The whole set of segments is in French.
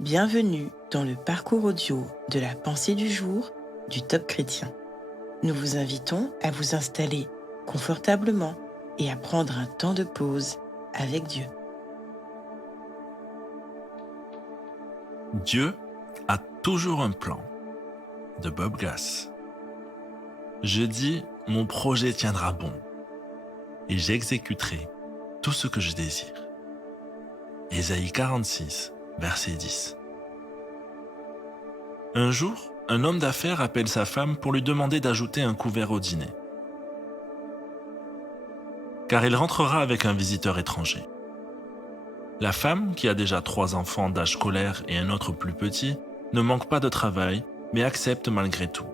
Bienvenue dans le parcours audio de la pensée du jour du Top Chrétien. Nous vous invitons à vous installer confortablement et à prendre un temps de pause avec Dieu. Dieu a toujours un plan, de Bob Glass. Je dis, mon projet tiendra bon, et j'exécuterai tout ce que je désire. Ésaïe 46, verset 10. Un jour, un homme d'affaires appelle sa femme pour lui demander d'ajouter un couvert au dîner, car il rentrera avec un visiteur étranger. La femme, qui a déjà 3 enfants d'âge scolaire et un autre plus petit, ne manque pas de travail, mais accepte malgré tout.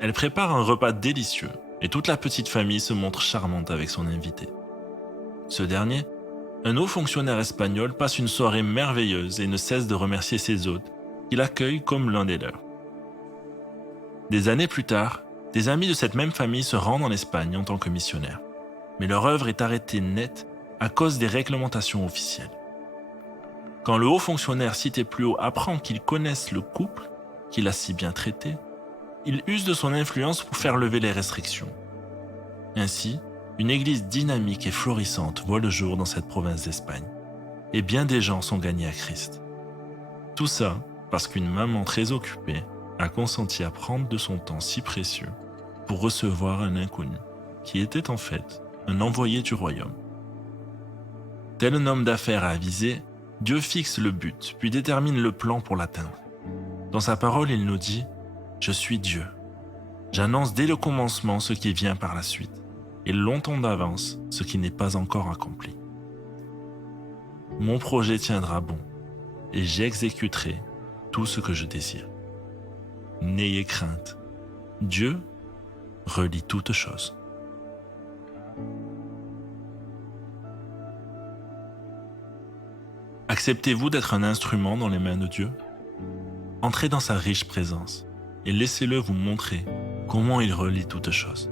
Elle prépare un repas délicieux et toute la petite famille se montre charmante avec son invité. Ce dernier, un haut fonctionnaire espagnol, passe une soirée merveilleuse et ne cesse de remercier ses hôtes, qui l'accueillent comme l'un des leurs. Des années plus tard, des amis de cette même famille se rendent en Espagne en tant que missionnaires, mais leur œuvre est arrêtée net à cause des réglementations officielles. Quand le haut fonctionnaire cité plus haut apprend qu'ils connaissent le couple qu'il a si bien traité, il use de son influence pour faire lever les restrictions. Ainsi, une église dynamique et florissante voit le jour dans cette province d'Espagne, et bien des gens sont gagnés à Christ. Tout ça parce qu'une maman très occupée a consenti à prendre de son temps si précieux pour recevoir un inconnu, qui était en fait un envoyé du royaume. Tel un homme d'affaires avisé, Dieu fixe le but, puis détermine le plan pour l'atteindre. Dans sa parole, il nous dit « Je suis Dieu. J'annonce dès le commencement ce qui vient par la suite, et longtemps d'avance ce qui n'est pas encore accompli. Mon projet tiendra bon, et j'exécuterai tout ce que je désire. N'ayez crainte, Dieu relie toutes choses. » Acceptez-vous d'être un instrument dans les mains de Dieu? Entrez dans sa riche présence et laissez-le vous montrer comment il relie toutes choses.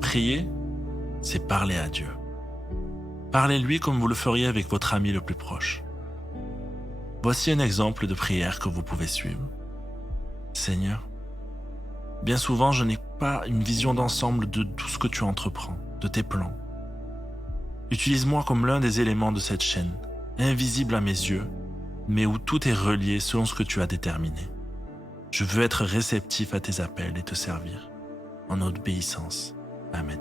Prier, c'est parler à Dieu. Parlez-lui comme vous le feriez avec votre ami le plus proche. Voici un exemple de prière que vous pouvez suivre. Seigneur, bien souvent je n'ai pas une vision d'ensemble de tout ce que tu entreprends, de tes plans. Utilise-moi comme l'un des éléments de cette chaîne, invisible à mes yeux, mais où tout est relié selon ce que tu as déterminé. Je veux être réceptif à tes appels et te servir, en obéissance. Amen.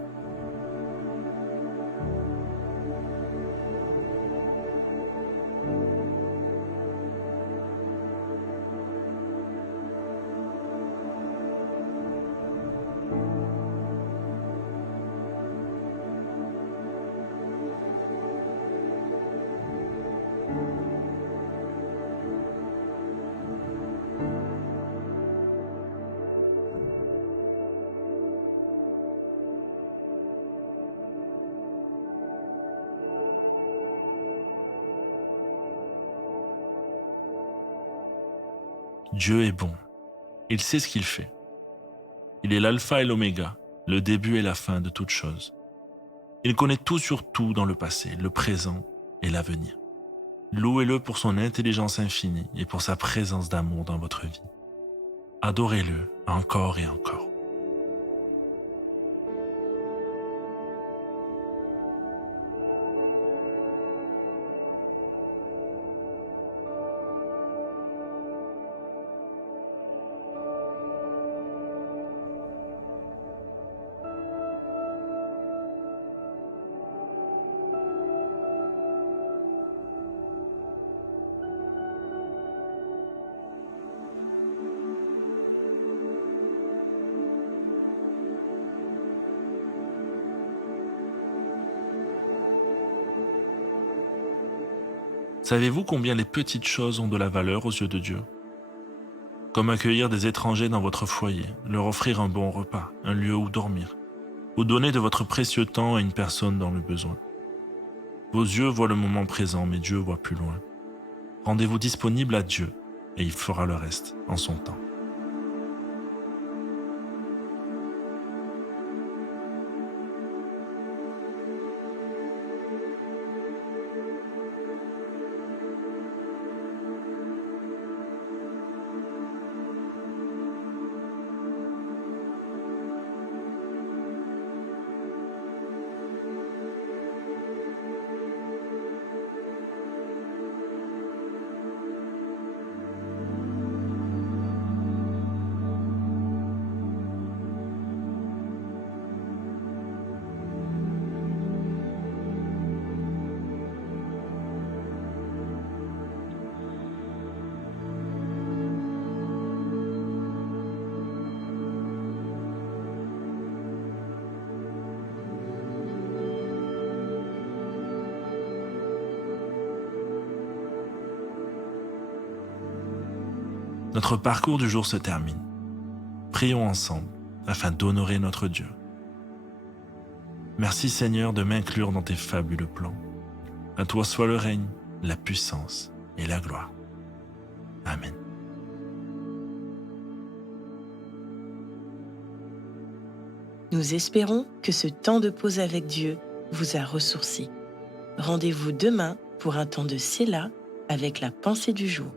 Dieu est bon. Il sait ce qu'il fait. Il est l'alpha et l'oméga, le début et la fin de toute chose. Il connaît tout sur tout dans le passé, le présent et l'avenir. Louez-le pour son intelligence infinie et pour sa présence d'amour dans votre vie. Adorez-le encore et encore. Savez-vous combien les petites choses ont de la valeur aux yeux de Dieu? Comme accueillir des étrangers dans votre foyer, leur offrir un bon repas, un lieu où dormir, ou donner de votre précieux temps à une personne dans le besoin. Vos yeux voient le moment présent, mais Dieu voit plus loin. Rendez-vous disponible à Dieu, et il fera le reste en son temps. Notre parcours du jour se termine. Prions ensemble afin d'honorer notre Dieu. Merci Seigneur de m'inclure dans tes fabuleux plans. À toi soit le règne, la puissance et la gloire. Amen. Nous espérons que ce temps de pause avec Dieu vous a ressourci. Rendez-vous demain pour un temps de Séla avec la pensée du jour.